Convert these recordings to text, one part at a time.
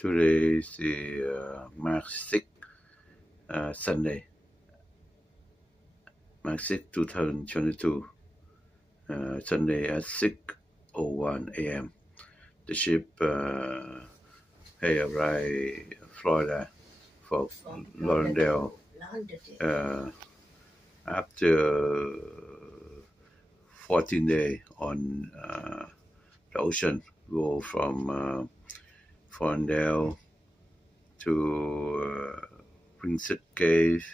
Today is the March 6th, Sunday, March 6th, 2022, Sunday at 6:01 a.m. The ship had arrived Florida for Lauderdale after 14 days on the ocean. Go from Lauderdale to Princess Cave,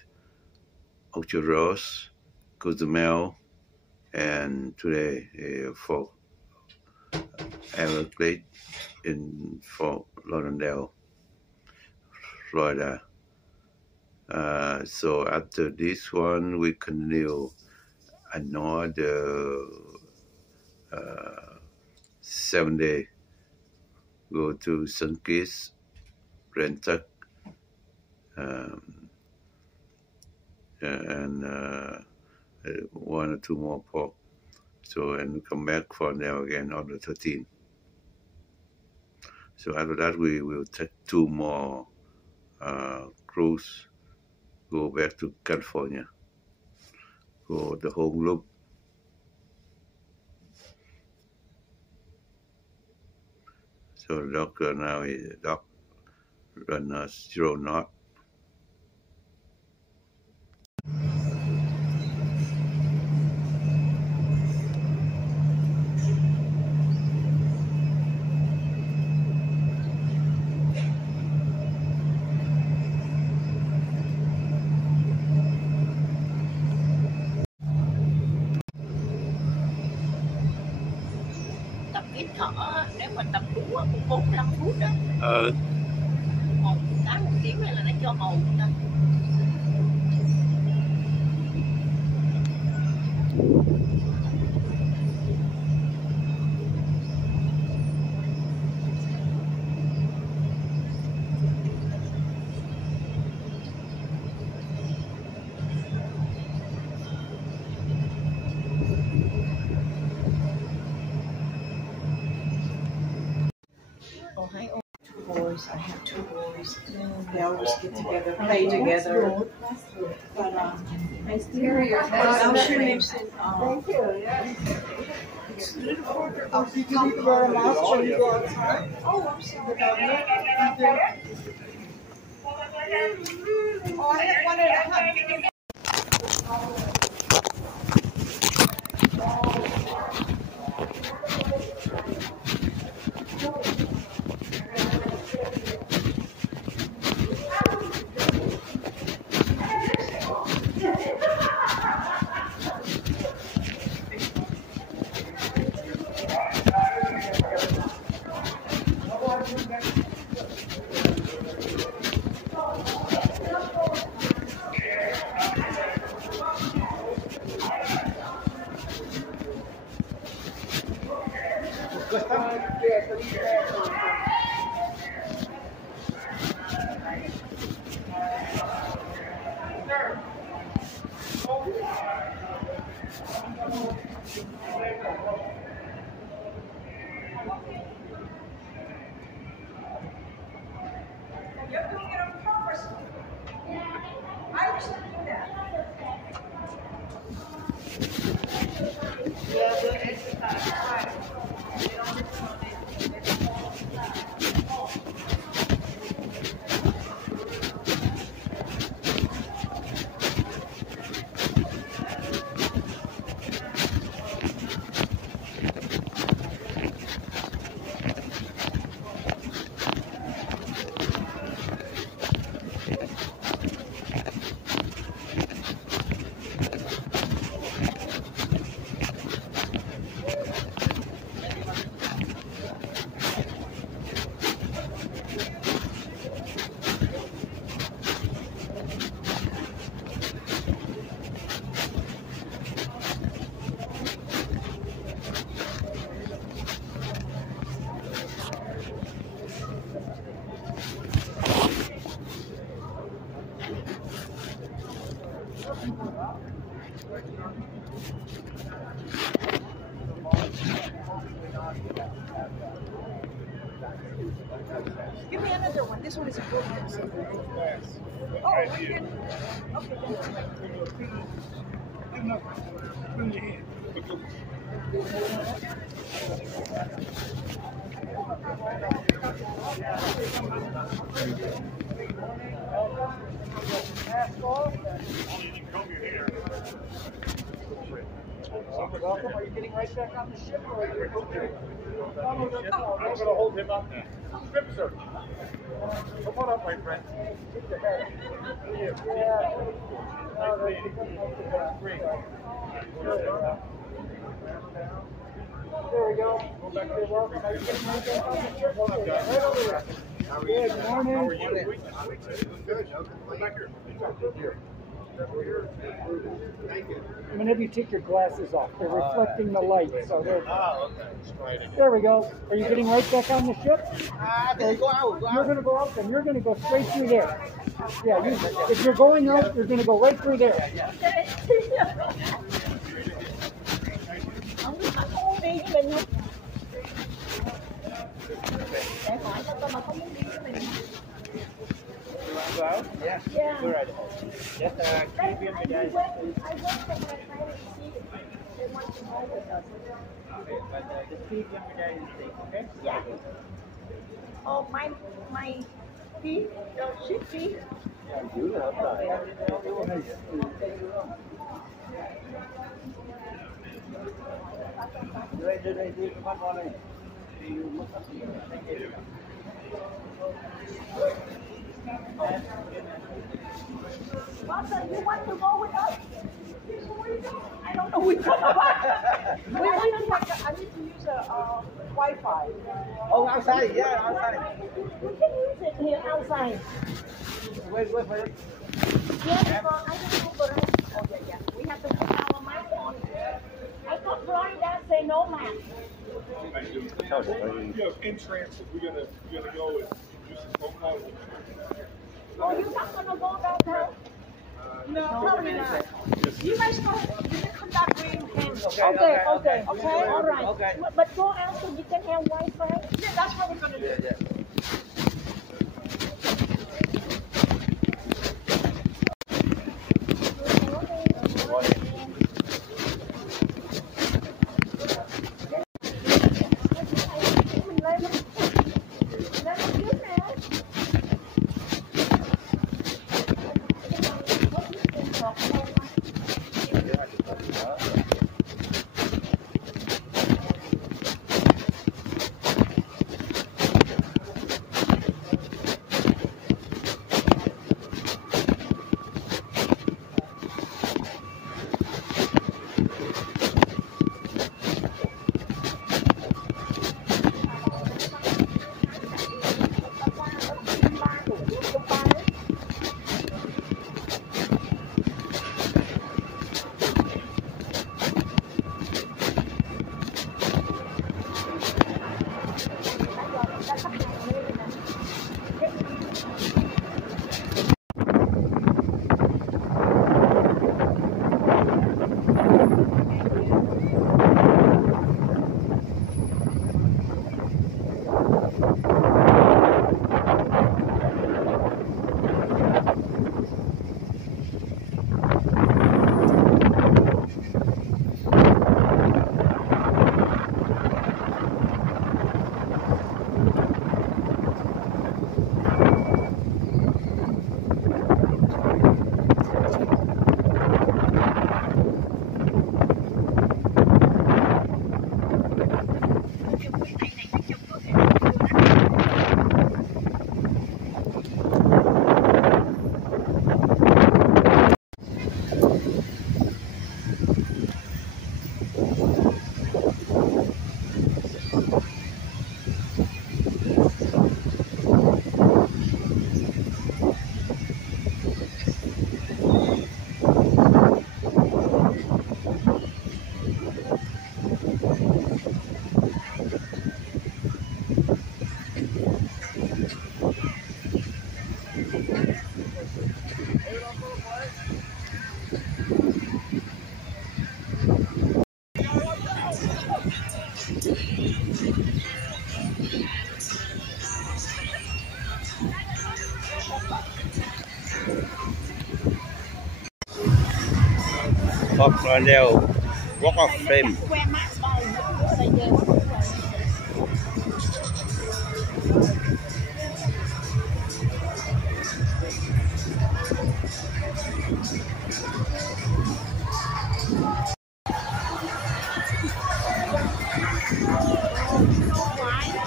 Ocho-Rios, Cozumel, and today for Everglades in Fort Lauderdale, Florida. So after this one, we continue another 7 days. Go to Sunkist, Rentuck, and one or two more ports. So, and we come back from there again on the 13th. So after that, we will take 2 more cruise, go back to California, go the whole loop. So the dock now is run 0 knot. Tập hít thở nếu mà tập đủ cũng 45 phút đó. Còn 8 tiếng này là nó cho hầu ta. Boys, I have 2 boys. They always get together, play together. That's good. But Nice to hear you. she lives in. Thank you. Yeah. It's beautiful. Did you wear a mask when you go outside? Oh, I'm sorry. Oh, I had one and a half. Give me another one. This one is a good one. Oh, we can. Okay. Welcome. Are you getting right back on the ship, or are you okay? I'm going to hold him up now. Strip search. Come on up, my friend. Keep your head. There we go. Go back to your welcome. Are you getting right back on the ship? Okay, right over there. Good morning. How are you? Good. Come back here. I'm going to have you take your glasses off. They're reflecting the light. So they're... Oh, okay. There we go. Are you getting right back on the ship? There you go out. You're going to go out and you're going to go straight through there. Yeah, if you're going out, you're going to go right through there. Well, yeah. Yeah. Go right ahead. Just keep your guys. I went to my private seat. They want to go with us. Okay, but just keep your guys safe, okay? Yeah. Oh, my feet, sheep feet. You have that. Mother, you want to go with us? I don't know which one of us. I need to use a Wi-Fi. Oh, outside, yeah, outside. We can use it here outside. Wait. Yeah, because I don't know for us. Oh, yeah. We have to put our mask on. I thought Brian Dad say no mask. You have in transit. We're gonna go and do some phone calls. Oh, you're not gonna go downtown? No, probably not. You guys go. You can come back when you can. Okay, all right. Okay. But go out so you can have Wi-Fi. Yeah, that's what we're gonna do. Pop Royal Walk of Fame.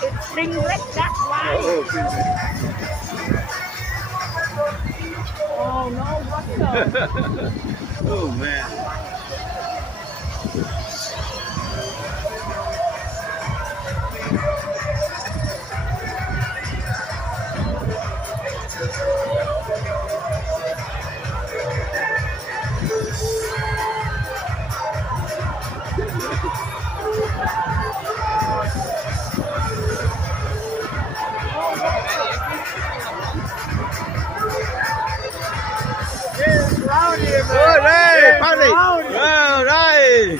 It's spring break, that's why. Oh no, what's up? Oh man. Ôi đây, bao đi. Wow, đây.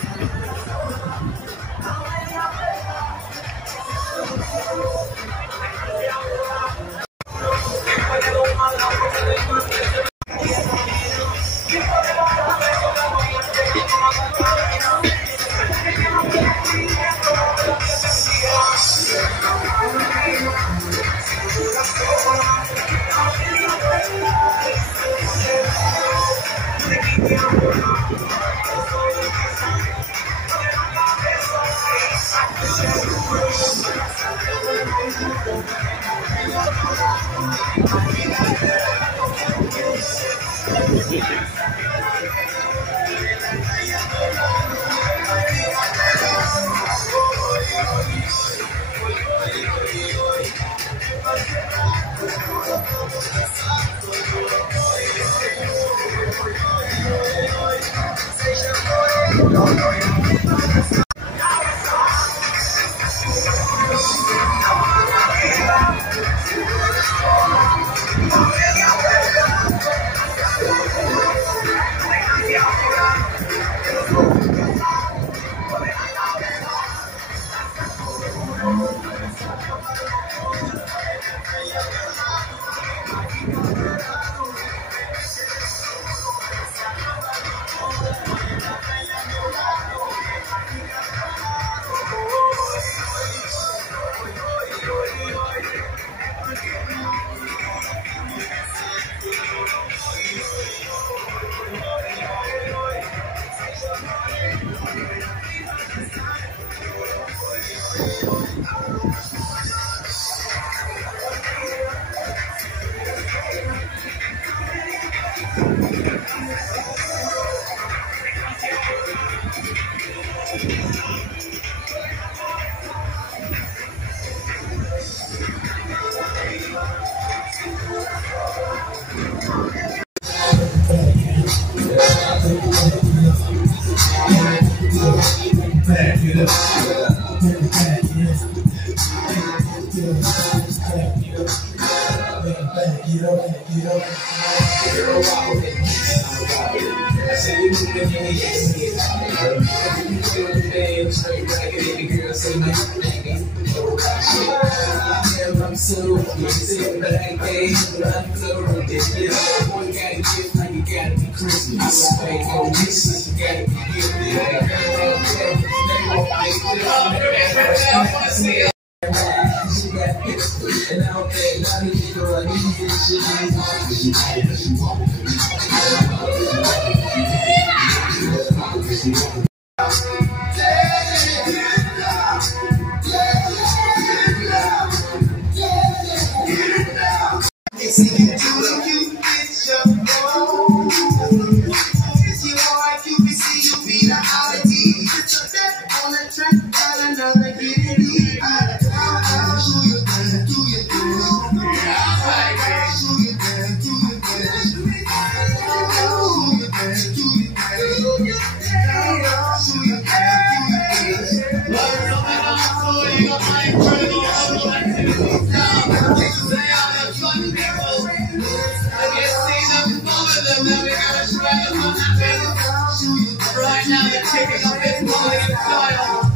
Right now, they're taking up this morning in style.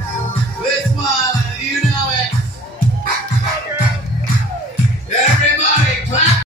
This one, you know it. Everybody, clap.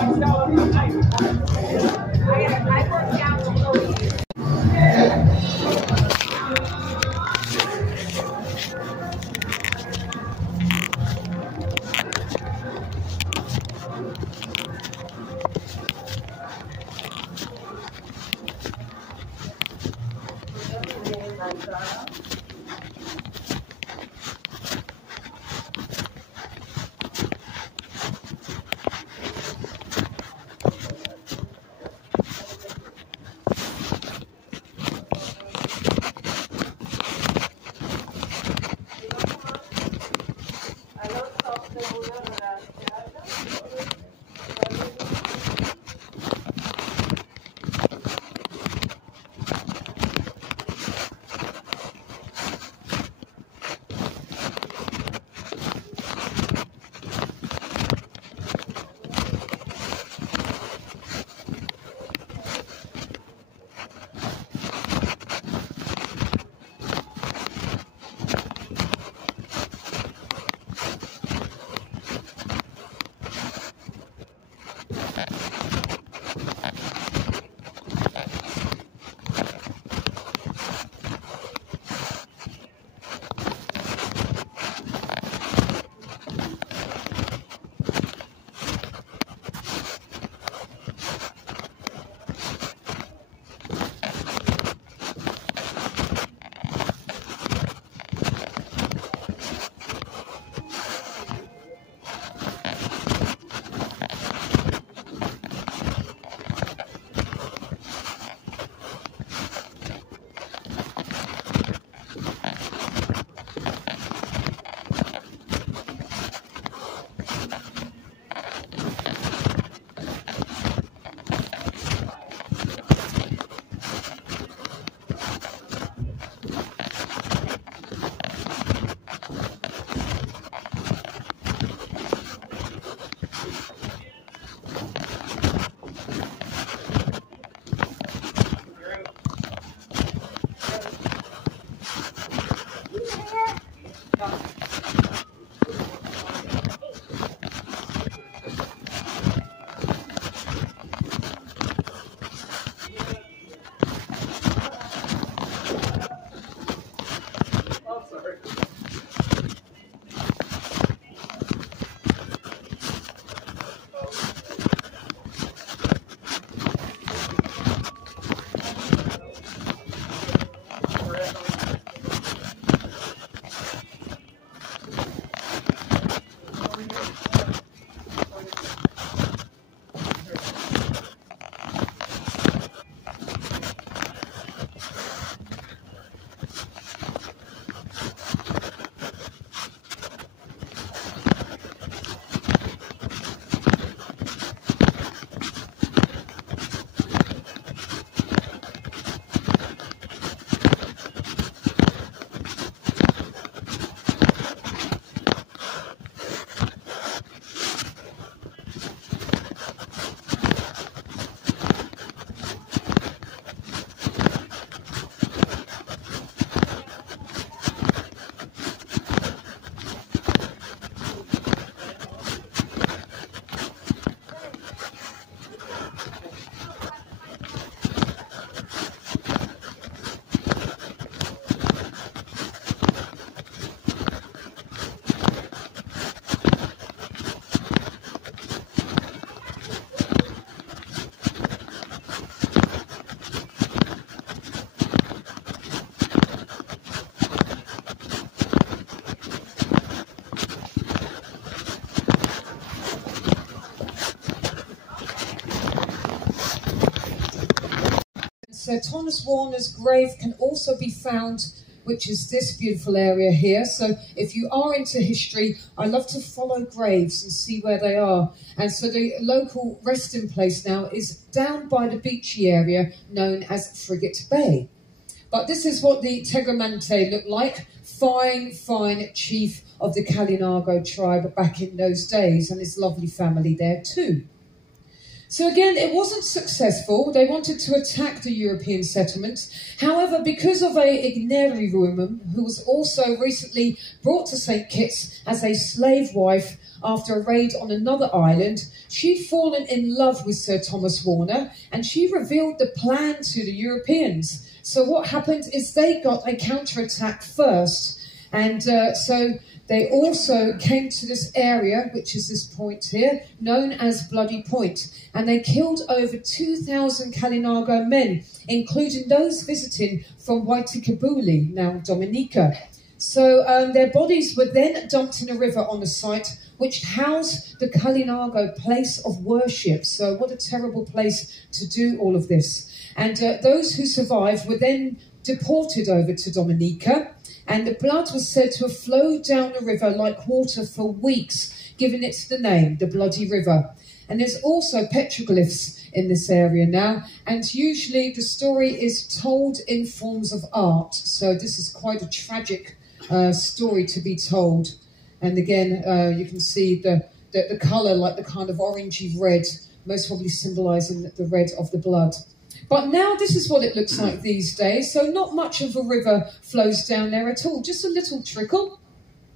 I'm Sir Thomas Warner's grave can also be found, which is this beautiful area here. So if you are into history, I love to follow graves and see where they are. And so the local resting place now is down by the beachy area known as Frigate Bay. But this is what the Tegramante looked like. Fine, fine chief of the Kalinago tribe back in those days, and his lovely family there too. So again, it wasn't successful. They wanted to attack the European settlements. However, because of a Igneri woman who was also recently brought to St. Kitts as a slave wife after a raid on another island, she'd fallen in love with Sir Thomas Warner, and she revealed the plan to the Europeans. So what happened is they got a counterattack first, and so they also came to this area, which is this point here, known as Bloody Point, and they killed over 2,000 Kalinago men, including those visiting from Waitikabuli, now Dominica. So their bodies were then dumped in a river on the site, which housed the Kalinago place of worship. So what a terrible place to do all of this. And those who survived were then deported over to Dominica, and the blood was said to have flowed down the river like water for weeks, giving it the name, the Bloody River. And there's also petroglyphs in this area now, and usually the story is told in forms of art. So this is quite a tragic story to be told. And again, you can see the colour, like the kind of orangey red, most probably symbolising the red of the blood. But now this is what it looks like these days. So not much of a river flows down there at all, just a little trickle.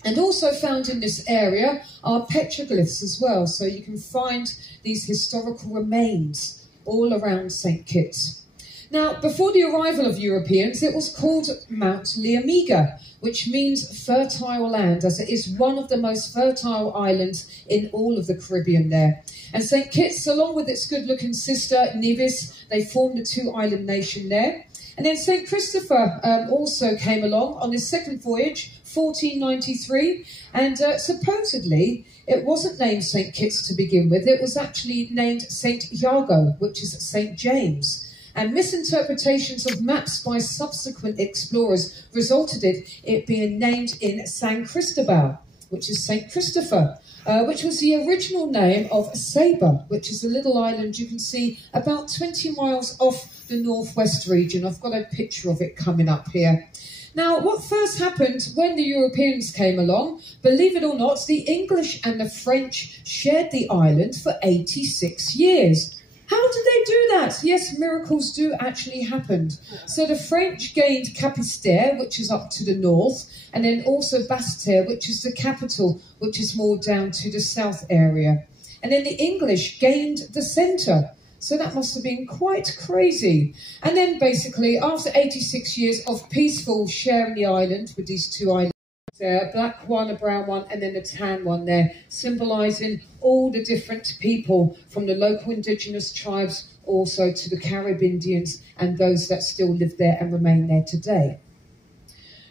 And also found in this area are petroglyphs as well. So you can find these historical remains all around St. Kitts. Now, before the arrival of Europeans, it was called Mount Liamiga, which means fertile land, as it is one of the most fertile islands in all of the Caribbean there. And St. Kitts, along with its good-looking sister, Nevis, they formed a two-island nation there. And then St. Christopher also came along on his second voyage, 1493, and supposedly it wasn't named St. Kitts to begin with. It was actually named St. Iago, which is St. James. And misinterpretations of maps by subsequent explorers resulted in it being named in San Cristobal, which is St. Christopher, which was the original name of Saba, which is a little island you can see about 20 miles off the northwest region. I've got a picture of it coming up here. Now, what first happened when the Europeans came along, believe it or not, the English and the French shared the island for 86 years. How did they do that? Yes, miracles do actually happen. So the French gained Capesterre, which is up to the north, and then also Basse-Terre, which is the capital, which is more down to the south area. And then the English gained the centre. So that must have been quite crazy. And then basically, after 86 years of peaceful sharing the island with these two islands, a black one, a brown one, and then a tan one there, symbolising all the different people from the local indigenous tribes, also to the Carib Indians and those that still live there and remain there today.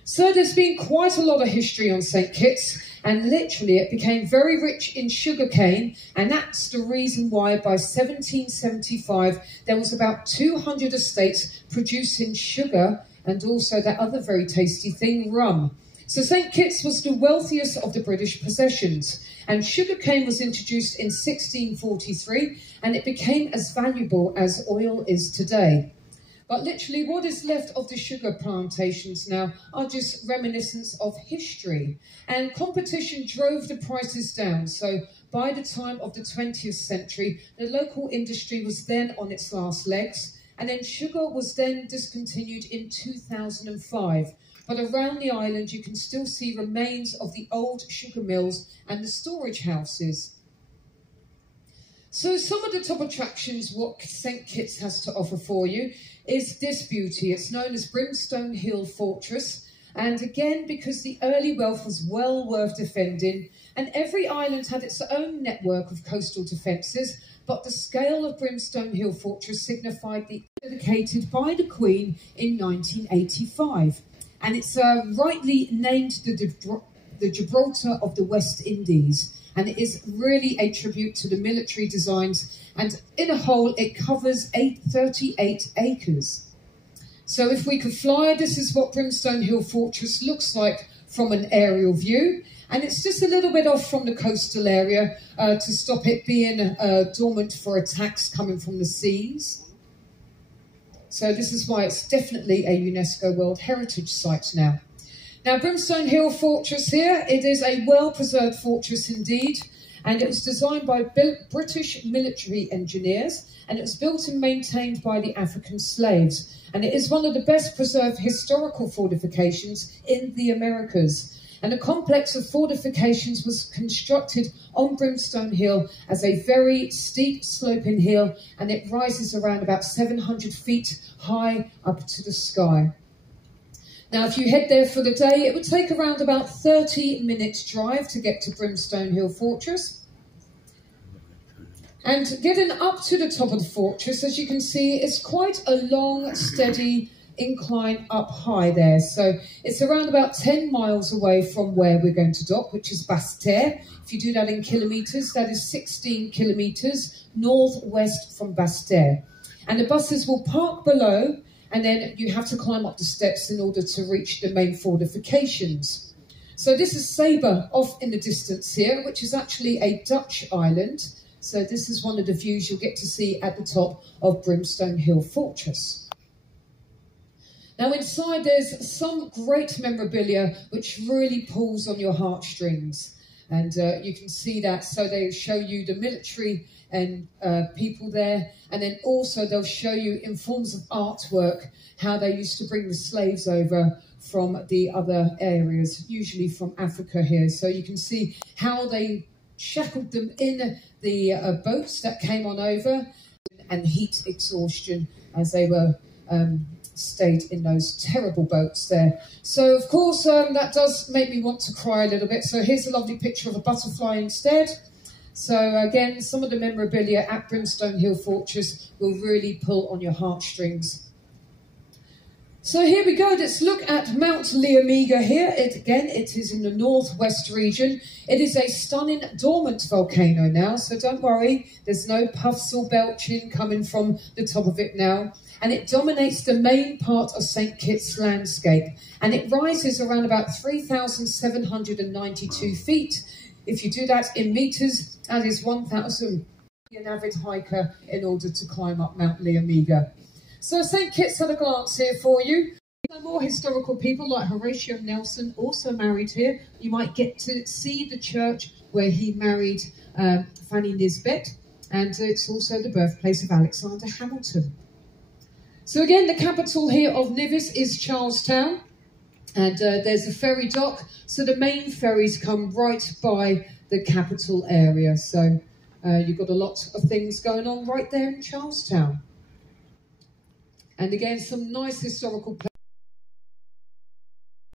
So there's been quite a lot of history on St. Kitts, and literally it became very rich in sugarcane, and that's the reason why by 1775 there was about 200 estates producing sugar and also that other very tasty thing, rum. So St. Kitts was the wealthiest of the British possessions, and sugarcane was introduced in 1643, and it became as valuable as oil is today. But literally what is left of the sugar plantations now are just reminiscence of history, and competition drove the prices down. So by the time of the 20th century, the local industry was then on its last legs, and then sugar was then discontinued in 2005. But around the island, you can still see remains of the old sugar mills and the storage houses. So some of the top attractions what St. Kitts has to offer for you is this beauty. It's known as Brimstone Hill Fortress. And again, because the early wealth was well worth defending, and every island had its own network of coastal defences, but the scale of Brimstone Hill Fortress signified the dedicated by the Queen in 1985. And it's rightly named the Gibraltar of the West Indies. And it is really a tribute to the military designs. And in a whole, it covers 38 acres. So if we could fly, this is what Brimstone Hill Fortress looks like from an aerial view. And it's just a little bit off from the coastal area to stop it being dormant for attacks coming from the seas. So this is why it's definitely a UNESCO World Heritage Site now. Now, Brimstone Hill Fortress here, it is a well-preserved fortress indeed, and it was designed by British military engineers, and it was built and maintained by the African slaves. And it is one of the best preserved historical fortifications in the Americas. And a complex of fortifications was constructed on Brimstone Hill as a very steep sloping hill, and it rises around about 700 feet high up to the sky. Now, if you head there for the day, it would take around about 30 minutes drive to get to Brimstone Hill Fortress. And getting up to the top of the fortress, as you can see, it's quite a long, steady incline up high there. So it's around about 10 miles away from where we're going to dock, which is Basse-Terre. If you do that in kilometres, that is 16 kilometres northwest from Basse-Terre. And the buses will park below, and then you have to climb up the steps in order to reach the main fortifications. So this is Sabre off in the distance here, which is actually a Dutch island. So this is one of the views you'll get to see at the top of Brimstone Hill Fortress. Now inside there's some great memorabilia which really pulls on your heartstrings. And you can see that. So they show you the military and people there. And then also they'll show you in forms of artwork how they used to bring the slaves over from the other areas, usually from Africa here. So you can see how they shackled them in the boats that came on over, and heat exhaustion as they were stayed in those terrible boats there. So of course that does make me want to cry a little bit. So here's a lovely picture of a butterfly instead. So again, some of the memorabilia at Brimstone Hill Fortress will really pull on your heartstrings. So here we go, let's look at Mount Liamiga here. It is in the northwest region. It is a stunning dormant volcano now, so don't worry, there's no puffs or belching coming from the top of it now. And it dominates the main part of St. Kitts landscape. And it rises around about 3,792 feet. If you do that in meters, that is 1,000. An avid hiker in order to climb up Mount Liamiga. So St. Kitts at a glance here for you. Some more historical people like Horatio Nelson also married here. You might get to see the church where he married Fanny Nisbet, and it's also the birthplace of Alexander Hamilton. So again, the capital here of Nevis is Charlestown, and there's a ferry dock, so the main ferries come right by the capital area. So you've got a lot of things going on right there in Charlestown. And again, some nice historical places.